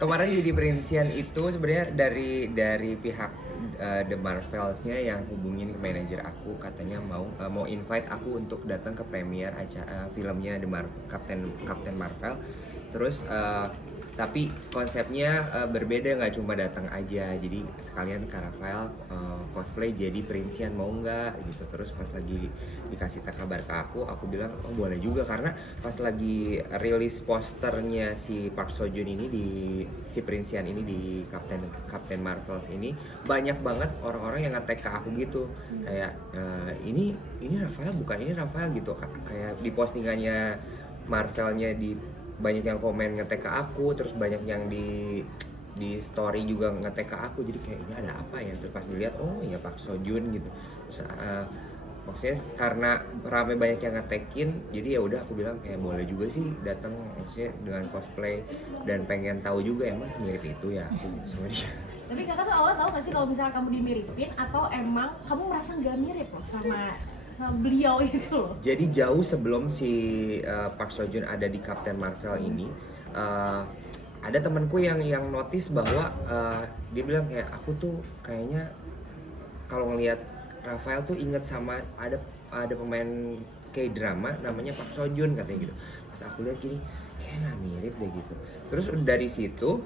Kemarin jadi perincian itu sebenarnya dari pihak The Marvels-nya yang hubungin ke manajer aku, katanya mau invite aku untuk datang ke premiere acara filmnya Captain Marvel. Terus tapi konsepnya berbeda, nggak cuma datang aja, jadi sekalian Kak Rafael cosplay jadi perincian, mau nggak gitu. Terus pas lagi dikasih kabar ke aku bilang oh boleh juga, karena pas lagi rilis posternya si Park Seo Joon ini di si perincian ini di Captain Marvels ini, banyak banget orang-orang yang nge-tag ke aku gitu, kayak ini Rafael, bukan ini Rafael gitu, kayak di postingannya Marvelnya banyak yang komen nge-tag ke aku, terus banyak yang di story juga nge-tag ke aku, jadi kayaknya ada apa ya. Terus pas dilihat oh ya Park Seo Joon gitu. Terus maksudnya karena rame banyak yang nge-tagin, jadi ya udah aku bilang kayak boleh juga sih datang, maksudnya dengan cosplay, dan pengen tahu juga emang semirip itu ya aku gitu sama dia. Tapi kakak tuh awalnya tahu gak sih kalau misalnya kamu dimiripin, atau emang kamu merasa nggak mirip loh sama beliau itu loh? Jadi jauh sebelum si Park Seo Joon ada di Captain Marvel ini, ada temanku yang notice bahwa dia bilang kayak aku tuh kayaknya kalau ngelihat Rafael tuh inget sama ada pemain K-drama namanya Park Seo Joon katanya gitu. Pas aku lihat gini kayak nggak mirip deh gitu. Terus dari situ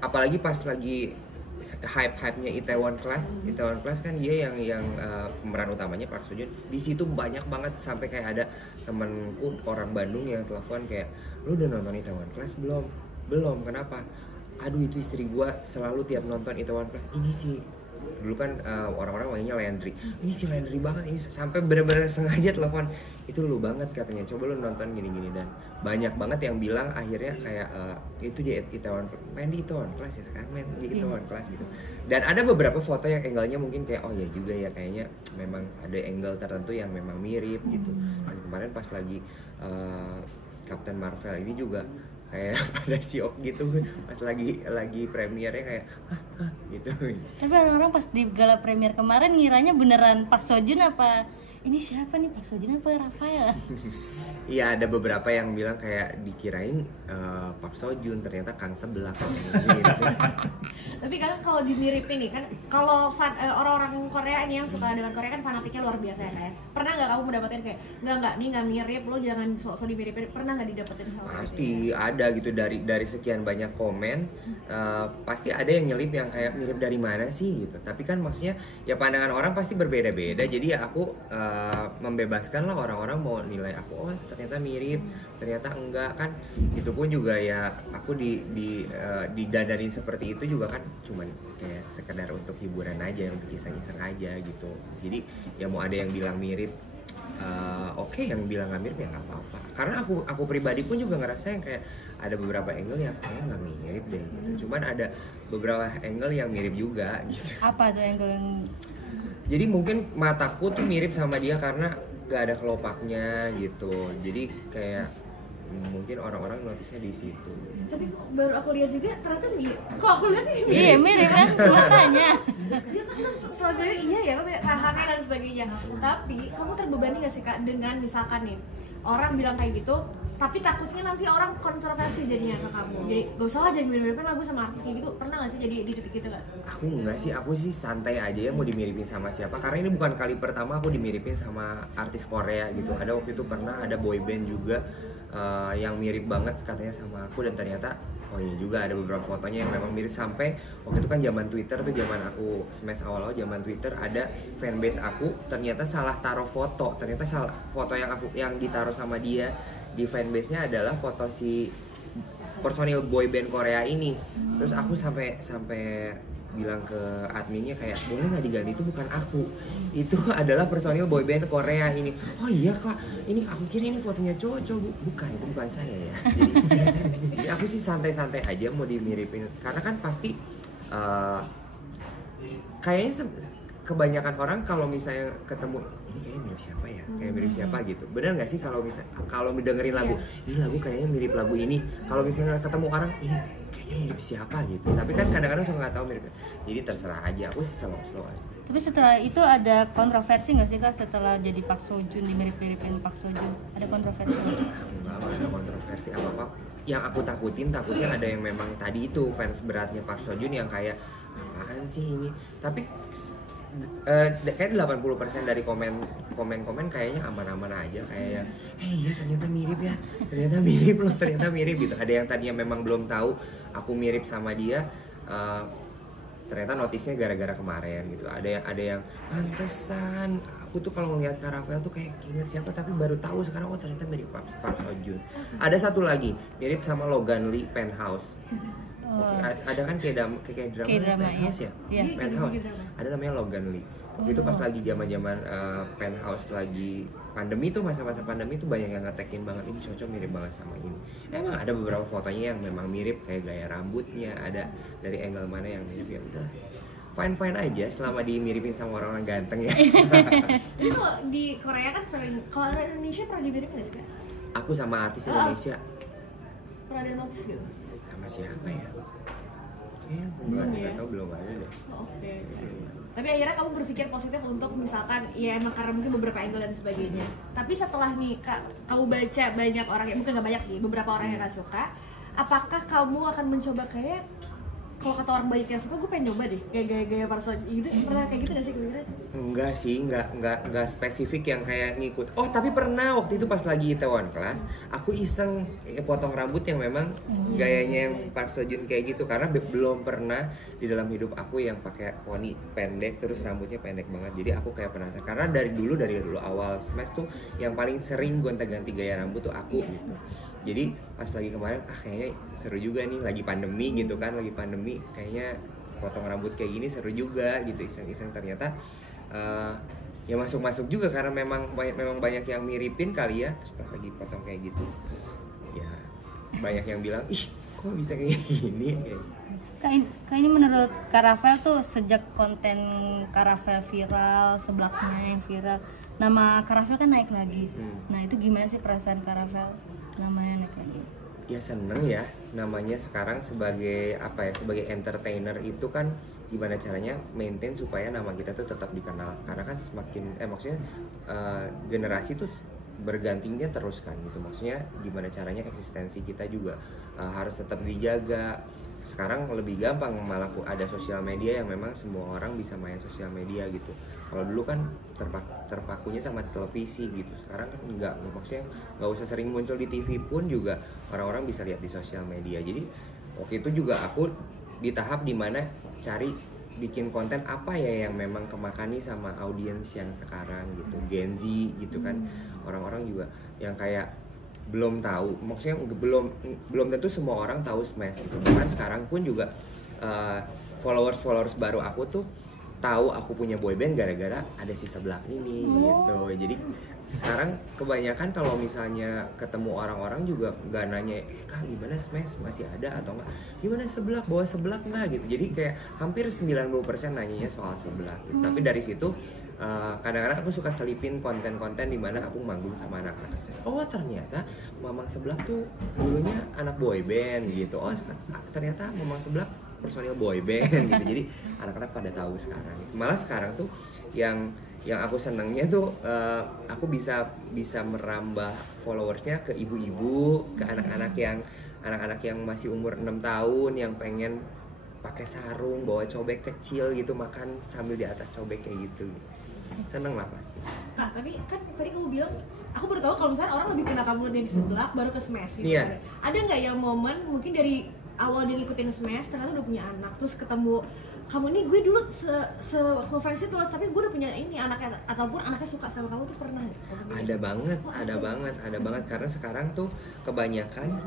apalagi pas lagi hype-nya Itaewon Class kan dia yang pemeran utamanya Park Seo Joon. Di situ banyak banget sampai kayak ada temanku orang Bandung yang telepon kayak, lu udah nonton Itaewon Class belum? Belum, kenapa? Aduh itu istri gua selalu tiap nonton Itaewon Class ini sih. Dulu kan orang-orang manggilnya Landry, ini si Landry banget, ini sampai bener-bener sengaja telepon, itu lu banget katanya, coba lu nonton gini-gini. Dan banyak banget yang bilang akhirnya kayak itu di Itaewon, main di Itaewon Class ya sekarang, main di Itaewon Class gitu. Dan ada beberapa foto yang angle-nya mungkin kayak oh ya juga ya, kayaknya memang ada angle tertentu yang memang mirip gitu. Dan kemarin pas lagi Captain Marvel ini juga kayak pada siok gitu pas lagi premiernya kayak gitu. Tapi orang-orang pas di gala premier kemarin ngiranya beneran Park Seo Joon, apa ini siapa nih, Park Seo Joon apa Rafael? Iya, ada beberapa yang bilang kayak dikirain Park Seo Joon, ternyata Kang sebelah gitu. Tapi kan kalau dimiripin nih kan, kalau orang-orang Korea ini yang suka dengan Korea kan fanatiknya luar biasa ya kayak. Pernah nggak kamu mendapatkan kayak enggak nih nggak mirip, lo jangan sok-sok dimiripin, pernah nggak didapetin hal pasti ada gitu, dari sekian banyak komen pasti ada yang nyelip yang kayak mirip dari mana sih gitu. Tapi kan maksudnya ya pandangan orang pasti berbeda-beda, jadi ya aku membebaskan lah orang-orang mau nilai aku, oh ternyata mirip, ternyata enggak kan. Itu pun juga ya aku didadarin seperti itu juga kan cuman kayak sekedar untuk hiburan aja, untuk iseng-iseng aja gitu. Jadi ya mau ada yang bilang mirip oke, yang bilang nggak mirip ya nggak apa-apa. Karena aku pribadi pun juga ngerasa yang kayak ada beberapa angle yang kayak nggak mirip deh gitu. Cuman ada beberapa angle yang mirip juga gitu. Apa tuh angle yang? Jadi mungkin mataku tuh mirip sama dia karena gak ada kelopaknya gitu. Jadi kayak mungkin orang-orang notisnya di situ. Tapi baru aku lihat juga ternyata mirip. Kok aku lihat ini mirip? Iya mirip kan matanya. Dia kan sebenarnya iya ya, rahangnya dan sebagainya. Tapi kamu terbebani gak sih Kak dengan misalkan nih orang bilang kayak gitu, tapi takutnya nanti orang kontroversi jadinya ke kamu. Jadi gak usah lah jadi mirip-miripin lagu sama artis kayak gitu. Pernah gak sih jadi di titik itu Kak? Aku sih santai aja ya mau dimiripin sama siapa. Karena ini bukan kali pertama aku dimiripin sama artis Korea gitu. Ada waktu itu pernah ada boyband juga yang mirip banget katanya sama aku, dan ternyata oh iya juga ada beberapa fotonya yang memang mirip. Sampai waktu itu kan zaman Twitter tuh, zaman aku smash awal-awal zaman Twitter, ada fanbase aku ternyata salah taruh foto, ternyata salah foto yang ditaruh sama dia di fanbase-nya adalah foto si personil boyband Korea ini. Terus aku sampai bilang ke adminnya kayak boleh nggak diganti, itu bukan aku, itu adalah personil boyband Korea ini. Oh iya Kak, ini aku kira ini fotonya cowok, bukan, itu bukan saya ya. Jadi aku sih santai-santai aja mau dimiripin, karena kan pasti kayaknya kebanyakan orang kalau misalnya ketemu ini kayaknya mirip siapa ya, kayak mirip siapa gitu. Bener nggak sih kalau dengerin lagu ini, lagu kayaknya mirip lagu ini, kalau misalnya ketemu orang ini kayaknya mirip siapa gitu. Tapi kan kadang-kadang suka nggak tahu mirip. Jadi terserah aja, aku sih slow aja. Tapi setelah itu ada kontroversi nggak sih Kak setelah jadi Park Seo Joon, dimirip-miripin Park Seo Joon? Ada kontroversi nggak? Nggak ada kontroversi sih apa yang aku takutnya ada yang memang tadi itu fans beratnya Park Seo Joon yang kayak apaan sih ini, tapi kayak 80% dari komen kayaknya aman-aman aja, kayak yang ya ternyata mirip ternyata mirip gitu. Ada yang tadinya memang belum tahu aku mirip sama dia, ternyata notisnya gara-gara kemarin gitu. Ada yang pantesan aku tuh kalau ngeliat Kak Rafael tuh kayak inget siapa, tapi baru tahu sekarang ternyata mirip Park Seo Joon. Ada satu lagi mirip sama Logan Lee, Penthouse. Ada kan kayak drama Penthouse ya? Iya. Penthouse. Ada namanya Logan Lee. Itu pas lagi zaman Penthouse lagi pandemi tuh, masa-masa pandemi tuh banyak yang nge-tag-in banget, ini cocok mirip banget sama ini. Emang ada beberapa fotonya yang memang mirip, kayak gaya rambutnya, ada dari angle mana yang mirip, ya udah fine aja selama dimiripin sama orang-orang ganteng ya. Ini kalau di Korea kan sering, kalau orang Indonesia pernah dimiripin nggak sih Kak? Aku sama artis Indonesia Pernah ada notice gitu? sama siapa ya? Belum ya? Nggak tahu, belum ada deh. Oke. Tapi akhirnya kamu berpikir positif untuk misalkan ya emang karena mungkin beberapa angle dan sebagainya. Tapi setelah nih Kak, kamu baca banyak orang yang mungkin nggak banyak sih, beberapa orang yang nggak suka, apakah kamu akan mencoba kayak kalau kata orang banyak yang suka, gue pengen nyoba deh kayak gaya-gaya Park Seo Joon gitu, pernah kayak gitu gak sih kepikiran? Enggak sih, enggak spesifik yang kayak ngikut. Oh, tapi pernah waktu itu pas lagi Itaewon Class, aku iseng potong rambut yang memang gayanya yang Park Seo Joon kayak gitu, karena belum pernah di dalam hidup aku yang pakai poni pendek terus rambutnya pendek banget. Jadi aku kayak penasaran, karena dari dulu awal Smash tuh yang paling sering gonta-ganti gaya rambut tuh aku gitu. Jadi pas lagi kemarin kayaknya seru juga nih, lagi pandemi gitu kan, kayaknya potong rambut kayak gini seru juga gitu, iseng-iseng. Ternyata ya masuk juga karena memang banyak yang miripin kali ya. Terus pas lagi potong kayak gitu ya banyak yang bilang, ih kok bisa kayak gini. Kak ini menurut Kak Rafael tuh sejak konten Kak Rafael viral, seblaknya yang viral, nama Kak Rafael kan naik lagi. Nah itu gimana sih perasaan Kak Rafael namanya naik lagi? Ya seneng ya, namanya sekarang sebagai sebagai entertainer itu kan gimana caranya maintain supaya nama kita tuh tetap dikenal, karena kan semakin maksudnya generasi tuh bergantinya terus kan gitu, maksudnya gimana caranya eksistensi kita juga harus tetap dijaga. Sekarang lebih gampang, malah ada sosial media yang memang semua orang bisa main sosial media gitu. Kalau dulu kan terpakunya sama televisi gitu. Sekarang kan maksudnya nggak usah sering muncul di TV pun juga orang-orang bisa lihat di sosial media. Jadi waktu itu juga aku di tahap dimana cari bikin konten apa ya yang memang kemakani sama audiens yang sekarang gitu, Gen Z gitu kan. Orang-orang juga yang kayak belum tahu, maksudnya belum tentu semua orang tahu Smash gitu. Bahkan sekarang pun juga followers baru aku tuh tahu aku punya boyband gara-gara ada si seblak ini gitu. Jadi sekarang kebanyakan kalau misalnya ketemu orang-orang juga nggak nanya, Kak gimana Smash masih ada atau enggak, gimana seblak, bawa seblak nggak gitu. Jadi kayak hampir 90% nanyanya soal seblak gitu. Tapi dari situ kadang-kadang aku suka selipin konten-konten di mana aku manggung sama anak-anak Smash. Oh ternyata Mamang Seblak tuh dulunya anak boyband gitu. Oh ternyata Mamang Seblak personil boyband gitu. Jadi anak-anak pada tahu sekarang. Malah sekarang tuh yang aku senangnya tuh aku bisa merambah followersnya ke ibu-ibu, ke anak-anak yang masih umur 6 tahun yang pengen pakai sarung, bawa cobek kecil gitu, makan sambil di atas cobek kayak gitu. Seneng lah pasti. Nah tapi kan tadi kamu bilang, aku baru tahu kalau misalnya orang lebih kenal kamu dari seblak baru ke Smash gitu. Iya. Ada nggak yang momen mungkin dari awal dia ngikutin Smash ternyata udah punya anak, terus ketemu kamu nih, gue dulu fansnya tulus tapi gue udah punya ini anaknya, ataupun anaknya suka sama kamu tuh pernah nggak? Ada banget karena sekarang tuh kebanyakan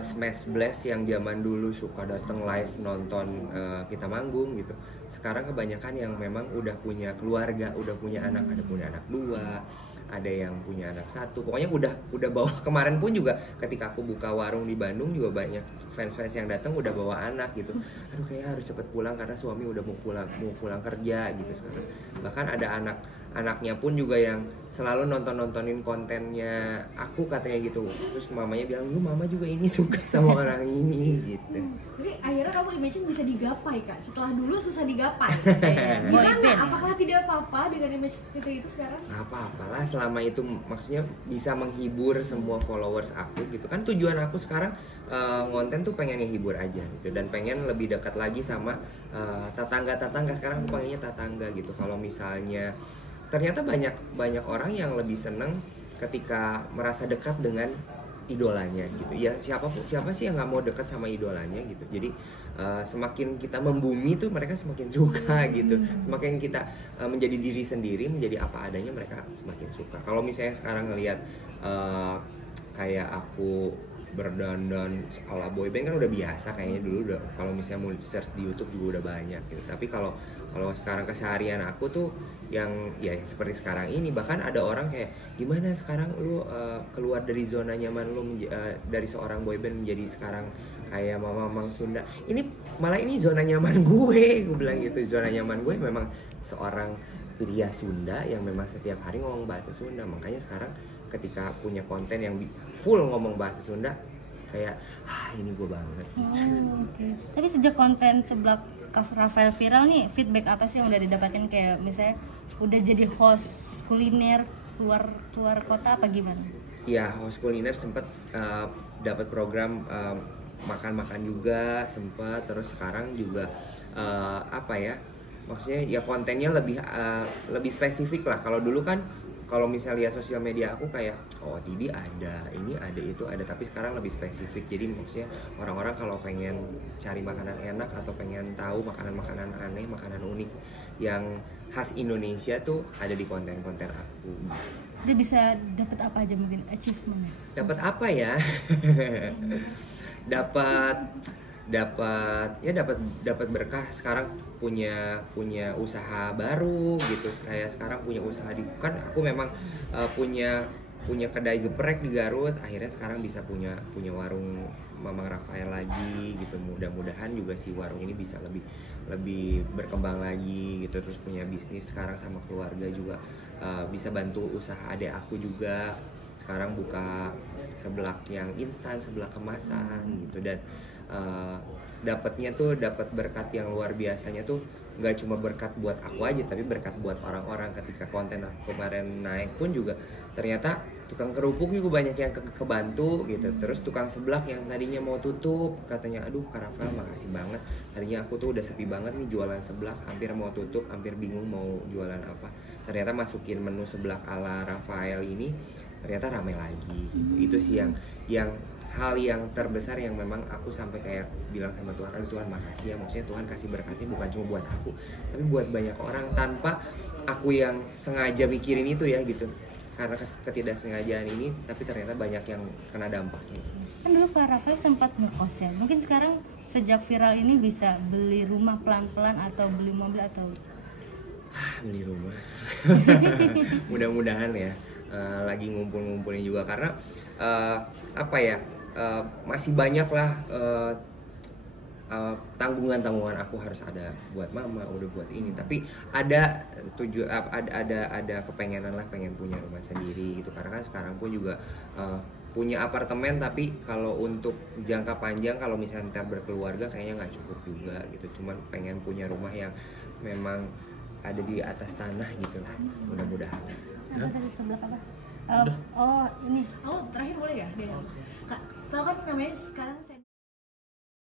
Smash Blast yang zaman dulu suka datang live nonton kita manggung gitu. Sekarang kebanyakan yang memang udah punya keluarga, udah punya anak, ada punya anak 2, ada yang punya anak 1. Pokoknya udah bawa. Kemarin pun juga ketika aku buka warung di Bandung juga banyak fans yang datang udah bawa anak gitu. Aduh kayaknya harus cepet pulang karena suami udah mau pulang kerja gitu sekarang. Bahkan ada anaknya pun juga yang selalu nontonin kontennya aku katanya gitu. Terus mamanya bilang, lu mama juga ini suka sama orang ini gitu. Jadi akhirnya kamu imagine bisa digapai Kak, setelah dulu susah digapai. Gimana? Apakah tidak apa-apa dengan image itu sekarang? Gak apa-apa lah selama itu maksudnya bisa menghibur semua followers aku gitu kan. Tujuan aku sekarang konten tuh pengen ngehibur aja gitu, dan pengen lebih dekat lagi sama tetangga-tetangga. Sekarang aku panggilnya tetangga gitu. Kalau misalnya ternyata banyak orang yang lebih seneng ketika merasa dekat dengan idolanya gitu ya. Siapa sih yang nggak mau dekat sama idolanya gitu. Jadi semakin kita membumi tuh mereka semakin suka gitu. Semakin kita menjadi diri sendiri, menjadi apa adanya, mereka semakin suka. Kalau misalnya sekarang ngelihat kayak aku berdandan ala boyband kan udah biasa kayaknya. Dulu udah, kalau misalnya mau search di YouTube juga udah banyak gitu. Tapi kalau sekarang keseharian aku tuh yang ya seperti sekarang ini, bahkan ada orang kayak, gimana sekarang lu keluar dari zona nyaman lu dari seorang boyband menjadi sekarang kayak Mamang Sunda. Ini malah ini zona nyaman gue bilang gitu. Zona nyaman gue memang seorang pria Sunda yang memang setiap hari ngomong bahasa Sunda. Makanya sekarang ketika punya konten yang full ngomong bahasa Sunda, kayak ini gue banget. Okay. Tapi sejak konten sebelah Rafael viral nih, feedback apa sih yang udah didapatkan, kayak misalnya udah jadi host kuliner keluar kota apa gimana? Ya, host kuliner sempet dapat program makan-makan juga sempet. Terus sekarang juga maksudnya ya kontennya lebih spesifik lah. Kalau dulu kan kalau misalnya lihat sosial media aku kayak, oh Tidi ada, ini ada, itu ada. Tapi sekarang lebih spesifik. Jadi maksudnya orang-orang kalau pengen cari makanan enak atau pengen tahu makanan-makanan aneh, makanan unik yang khas Indonesia tuh ada di konten-konten aku. Dia bisa dapat apa aja mungkin achievement? Dapat apa ya? dapat berkah. Sekarang punya usaha baru gitu. Kayak sekarang punya usaha kan aku memang punya kedai geprek di Garut. Akhirnya sekarang bisa punya warung Mamang Rafael lagi gitu. Mudah-mudahan juga si warung ini bisa lebih berkembang lagi gitu. Terus punya bisnis sekarang sama keluarga juga, bisa bantu usaha adik aku juga. Sekarang buka seblak yang instan, seblak kemasan gitu. Dan dapat berkat yang luar biasanya tuh nggak cuma berkat buat aku aja, tapi berkat buat orang-orang. Ketika konten aku kemarin naik pun juga ternyata tukang kerupuk juga banyak yang kebantu gitu. Terus tukang seblak yang tadinya mau tutup katanya, aduh Kak Rafael makasih banget, tadinya aku tuh udah sepi banget nih jualan seblak, hampir mau tutup, hampir bingung mau jualan apa. Ternyata masukin menu seblak ala Rafael ini ternyata ramai lagi gitu. Itu sih yang hal yang terbesar yang memang aku sampai kayak bilang sama Tuhan, aduh Tuhan makasih ya. Maksudnya Tuhan kasih berkatnya bukan cuma buat aku, tapi buat banyak orang tanpa aku yang sengaja mikirin itu ya gitu. Karena ketidaksengajaan ini, tapi ternyata banyak yang kena dampaknya. Kan dulu Kak Rafael sempat ngekos ya, mungkin sekarang sejak viral ini bisa beli rumah pelan-pelan atau beli mobil atau beli rumah. Mudah-mudahan ya. Lagi ngumpulin juga karena masih banyak lah tanggungan aku harus ada buat mama, udah buat ini. Tapi ada kepengenan lah, pengen punya rumah sendiri gitu. Karena kan sekarang pun juga punya apartemen, tapi kalau untuk jangka panjang, kalau misalnya ntar berkeluarga kayaknya nggak cukup juga gitu. Cuman pengen punya rumah yang memang ada di atas tanah gitu lah, mudah-mudahan. Tadi sebelah apa? Ini. Terakhir boleh ya? Kak, tahu kan namanya sekarang saya